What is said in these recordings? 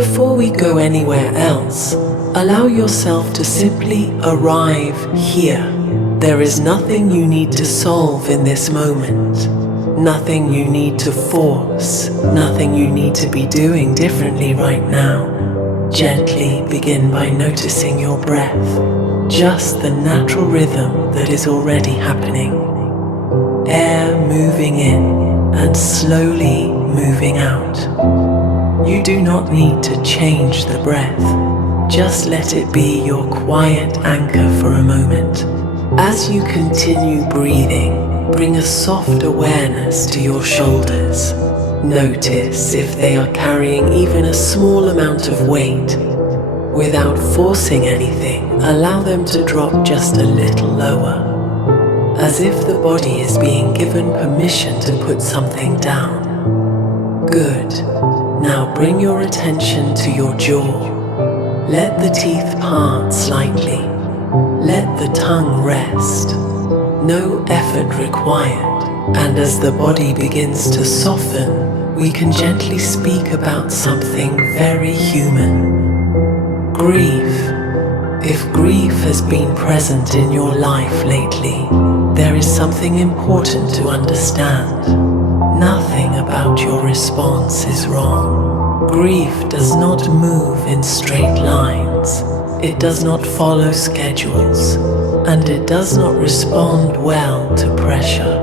Before we go anywhere else, allow yourself to simply arrive here. There is nothing you need to solve in this moment. Nothing you need to force. Nothing you need to be doing differently right now. Gently begin by noticing your breath. Just the natural rhythm that is already happening. Air moving in and slowly moving out. You do not need to change the breath. Just let it be your quiet anchor for a moment. As you continue breathing, bring a soft awareness to your shoulders. Notice if they are carrying even a small amount of weight. Without forcing anything, allow them to drop just a little lower, as if the body is being given permission to put something down. Good. Now bring your attention to your jaw. Let the teeth part slightly. Let the tongue rest. No effort required. And as the body begins to soften, we can gently speak about something very human. Grief. If grief has been present in your life lately, there is something important to understand. Nothing about your response is wrong. Grief does not move in straight lines. It does not follow schedules, and it does not respond well to pressure.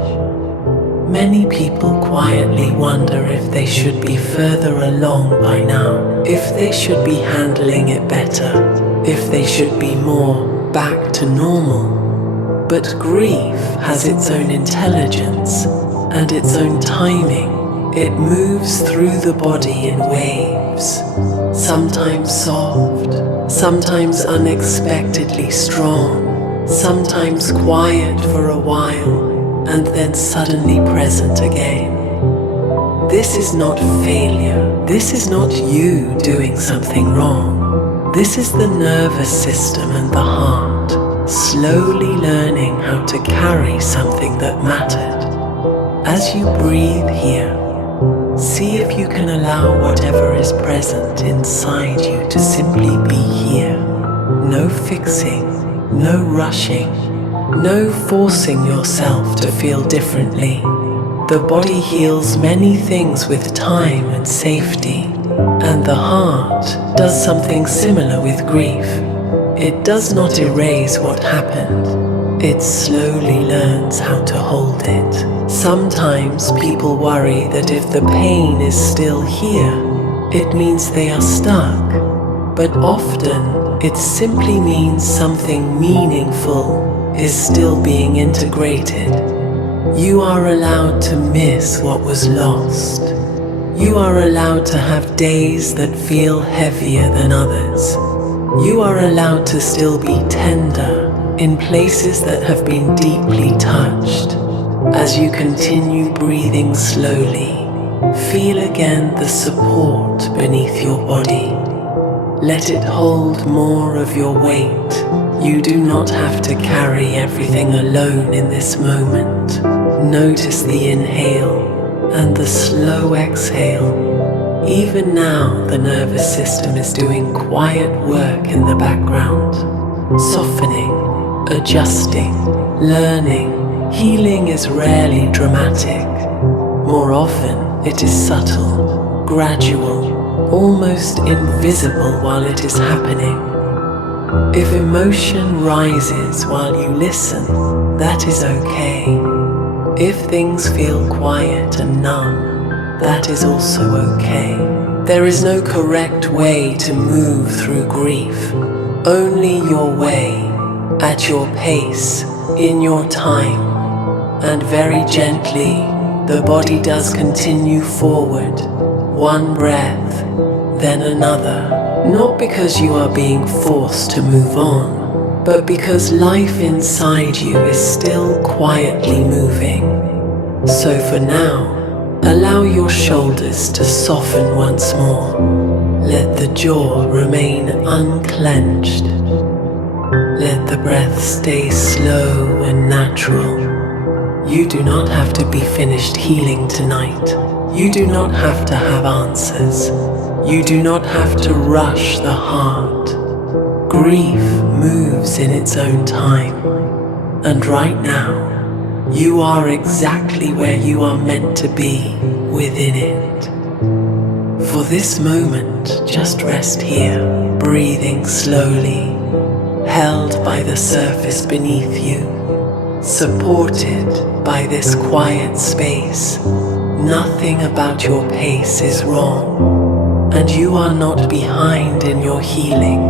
Many people quietly wonder if they should be further along by now, if they should be handling it better, if they should be more back to normal. But grief has its own intelligence and its own timing. It moves through the body in waves, sometimes soft, sometimes unexpectedly strong, sometimes quiet for a while, and then suddenly present again. This is not failure. This is not you doing something wrong. This is the nervous system and the heart slowly learning how to carry something that mattered. As you breathe here, see if you can allow whatever is present inside you to simply be here. No fixing, no rushing, no forcing yourself to feel differently. The body heals many things with time and safety, and the heart does something similar with grief. It does not erase what happened. It slowly learns how to hold it. Sometimes people worry that if the pain is still here, it means they are stuck. But often, it simply means something meaningful is still being integrated. You are allowed to miss what was lost. You are allowed to have days that feel heavier than others. You are allowed to still be tender in places that have been deeply touched. As you continue breathing slowly, feel again the support beneath your body. Let it hold more of your weight. You do not have to carry everything alone in this moment. Notice the inhale and the slow exhale. Even now, the nervous system is doing quiet work in the background, softening, adjusting, learning. Healing is rarely dramatic. More often, it is subtle, gradual, almost invisible while it is happening. If emotion rises while you listen, that is okay. If things feel quiet and numb, that is also okay. There is no correct way to move through grief. Only your way, at your pace, in your time. And very gently, the body does continue forward. One breath, then another. Not because you are being forced to move on, but because life inside you is still quietly moving. So for now, allow your shoulders to soften once more. Let the jaw remain unclenched. Let the breath stay slow and natural. You do not have to be finished healing tonight. You do not have to have answers. You do not have to rush the heart. Grief moves in its own time. And right now, you are exactly where you are meant to be within it. For this moment, just rest here, breathing slowly, held by the surface beneath you, supported by this quiet space. Nothing about your pace is wrong, and you are not behind in your healing.